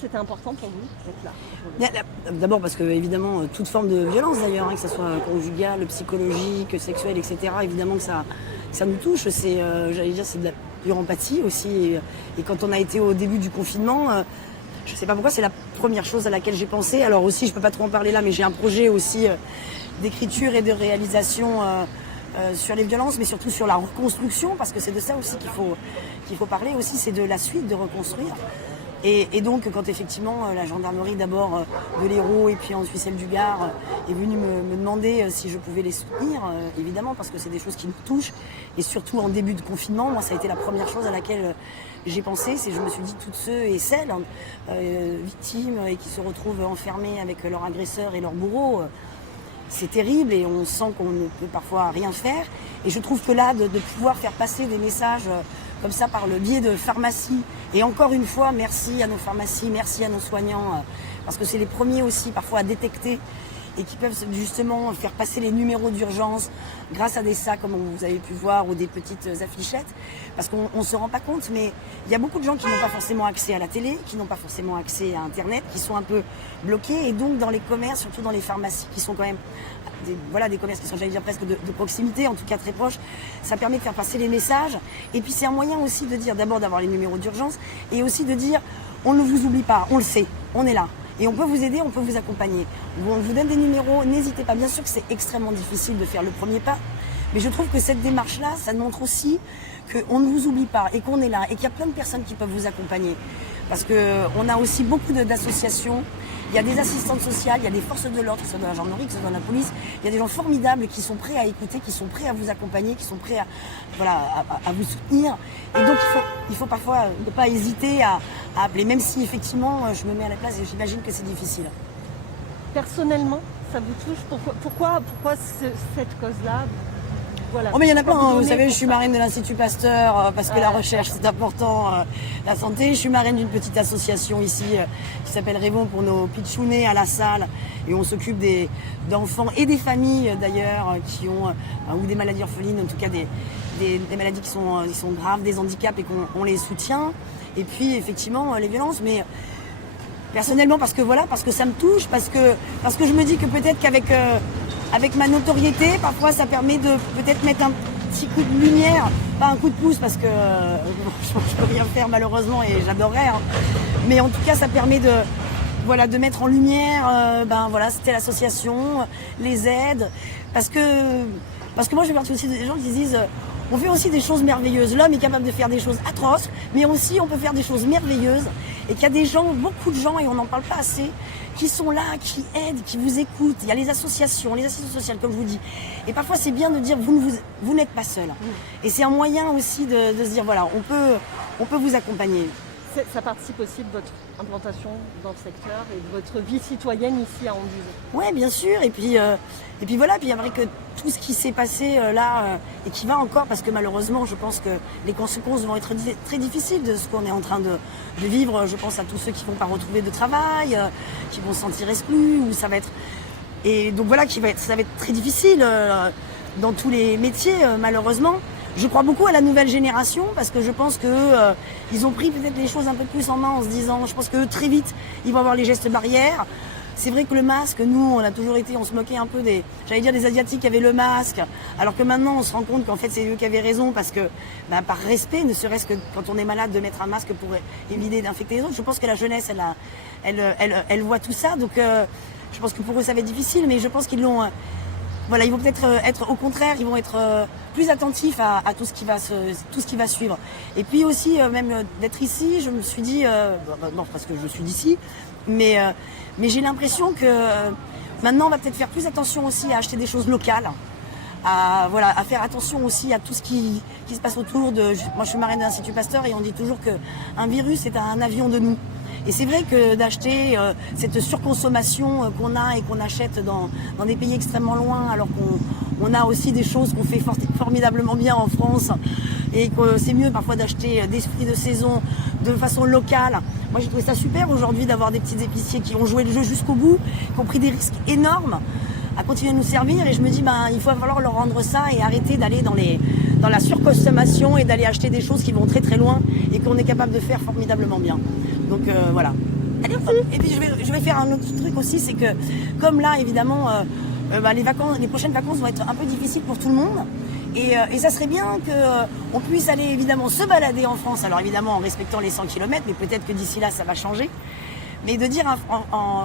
C'était important pour vous d'être là aujourd'hui? D'abord parce que évidemment toute forme de violence d'ailleurs, que ce soit conjugale, psychologique, sexuelle, etc. Évidemment que ça nous touche. J'allais dire, c'est de la pure empathie aussi. Et quand on a été au début du confinement, je ne sais pas pourquoi, c'est la première chose à laquelle j'ai pensé. Alors aussi, je ne peux pas trop en parler là, mais j'ai un projet aussi d'écriture et de réalisation sur les violences, mais surtout sur la reconstruction, parce que c'est de ça aussi qu'il faut parler aussi, c'est de la suite, de reconstruire. Et donc, quand effectivement la gendarmerie d'abord de l'Hérault et puis ensuite celle du Gard est venue me demander si je pouvais les soutenir, évidemment, parce que c'est des choses qui nous touchent. Et surtout en début de confinement, moi, ça a été la première chose à laquelle j'ai pensé. C'est je me suis dit, toutes ceux et celles victimes et qui se retrouvent enfermés avec leur agresseur et leur bourreau, c'est terrible et on sent qu'on ne peut parfois rien faire. Et je trouve que là, de pouvoir faire passer des messages comme ça par le biais de pharmacies, et encore une fois, merci à nos pharmacies, merci à nos soignants, parce que c'est les premiers aussi parfois à détecter et qui peuvent justement faire passer les numéros d'urgence grâce à des sacs comme vous avez pu voir ou des petites affichettes, parce qu'on ne se rend pas compte, mais il y a beaucoup de gens qui n'ont pas forcément accès à la télé, qui n'ont pas forcément accès à Internet, qui sont un peu bloqués, et donc dans les commerces, surtout dans les pharmacies qui sont quand même des commerces qui sont, j'allais dire, presque de proximité, en tout cas très proches, ça permet de faire passer les messages. Et puis c'est un moyen aussi de dire, d'abord d'avoir les numéros d'urgence, et aussi de dire, on ne vous oublie pas, on le sait, on est là. Et on peut vous aider, on peut vous accompagner. On vous donne des numéros, n'hésitez pas. Bien sûr que c'est extrêmement difficile de faire le premier pas, mais je trouve que cette démarche-là, ça montre aussi qu'on ne vous oublie pas et qu'on est là et qu'il y a plein de personnes qui peuvent vous accompagner. Parce qu'on a aussi beaucoup d'associations. Il y a des assistantes sociales, il y a des forces de l'ordre, que ce soit dans la gendarmerie, que ce soit dans la police. Il y a des gens formidables qui sont prêts à écouter, qui sont prêts à vous accompagner, qui sont prêts à vous soutenir. Et donc il faut parfois ne pas hésiter à appeler, même si effectivement je me mets à la place et j'imagine que c'est difficile. Personnellement, ça vous touche? Pourquoi cette cause-là? Voilà. Oh mais il y en a plein, vous savez, je suis marraine de l'Institut Pasteur parce que la recherche c'est important, la santé. Je suis marraine d'une petite association ici qui s'appelle Rêvons pour nos pitchounets à la salle, et on s'occupe d'enfants et des familles d'ailleurs qui ont ou des maladies orphelines, en tout cas des maladies qui sont graves, des handicaps, et qu'on les soutient. Et puis effectivement les violences, mais personnellement parce que ça me touche, parce que je me dis que peut-être qu'avec ma notoriété, parfois ça permet de peut-être mettre un petit coup de lumière, pas un coup de pouce parce que je peux rien faire malheureusement et j'adorerais, mais en tout cas ça permet de mettre en lumière c'était l'association, les aides, parce que moi je fais partie aussi des gens qui disent on fait aussi des choses merveilleuses. L'homme est capable de faire des choses atroces, mais aussi on peut faire des choses merveilleuses, et qu'il y a des gens, beaucoup de gens, et on n'en parle pas assez, qui sont là, qui aident, qui vous écoutent. Il y a les associations sociales, comme je vous dis. Et parfois, c'est bien de dire, vous n'êtes pas seul. Et c'est un moyen aussi de se dire, voilà, on peut vous accompagner. Ça participe aussi de votre implantation dans le secteur et de votre vie citoyenne ici à Anduze. Oui, bien sûr. Et puis voilà, puis il y a vrai que tout ce qui s'est passé là, et qui va encore, parce que malheureusement, je pense que les conséquences vont être très difficiles de ce qu'on est en train de vivre. Je pense à tous ceux qui ne vont pas retrouver de travail, qui vont se sentir exclus, ou ça va être... Et donc voilà, ça va être très difficile dans tous les métiers, malheureusement. Je crois beaucoup à la nouvelle génération, parce que je pense qu'eux, ils ont pris peut-être les choses un peu plus en main en se disant, je pense que très vite, ils vont avoir les gestes barrières. C'est vrai que le masque, nous, on a toujours été, on se moquait un peu des Asiatiques qui avaient le masque, alors que maintenant, on se rend compte qu'en fait, c'est eux qui avaient raison, parce que, par respect, ne serait-ce que quand on est malade, de mettre un masque pour éviter d'infecter les autres. Je pense que la jeunesse, elle voit tout ça, donc je pense que pour eux, ça va être difficile, mais je pense qu'ils l'ont... ils vont peut-être être au contraire, ils vont être plus attentifs à tout ce qui va suivre. Et puis aussi, même d'être ici, je me suis dit, non parce que je suis d'ici, mais j'ai l'impression que maintenant on va peut-être faire plus attention aussi à acheter des choses locales, à faire attention aussi à tout ce qui se passe autour de... Moi je suis marraine de l'Institut Pasteur et on dit toujours qu'un virus est un avion de nous. Et c'est vrai que d'acheter cette surconsommation qu'on a et qu'on achète dans des pays extrêmement loin, alors qu'on a aussi des choses qu'on fait formidablement bien en France, et que c'est mieux parfois d'acheter des fruits de saison de façon locale. Moi j'ai trouvé ça super aujourd'hui d'avoir des petits épiciers qui ont joué le jeu jusqu'au bout, qui ont pris des risques énormes à continuer à nous servir, et je me dis il va falloir leur rendre ça et arrêter d'aller dans la surconsommation et d'aller acheter des choses qui vont très très loin et qu'on est capable de faire formidablement bien. Donc voilà. Allez, hop. Et puis je vais faire un autre truc aussi, c'est que comme là évidemment les prochaines vacances vont être un peu difficiles pour tout le monde. Et ça serait bien qu'on puisse aller évidemment se balader en France, alors évidemment en respectant les 100 km, mais peut-être que d'ici là ça va changer. Mais de dire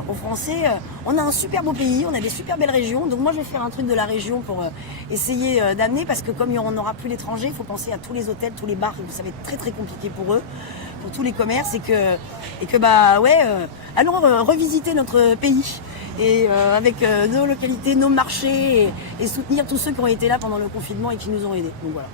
aux Français, on a un super beau pays, on a des super belles régions, donc moi je vais faire un truc de la région pour essayer d'amener, parce que comme on n'aura plus l'étranger, il faut penser à tous les hôtels, tous les bars, ça va être très très compliqué pour eux, pour tous les commerces, allons revisiter notre pays et avec nos localités, nos marchés et soutenir tous ceux qui ont été là pendant le confinement et qui nous ont aidés. Donc voilà.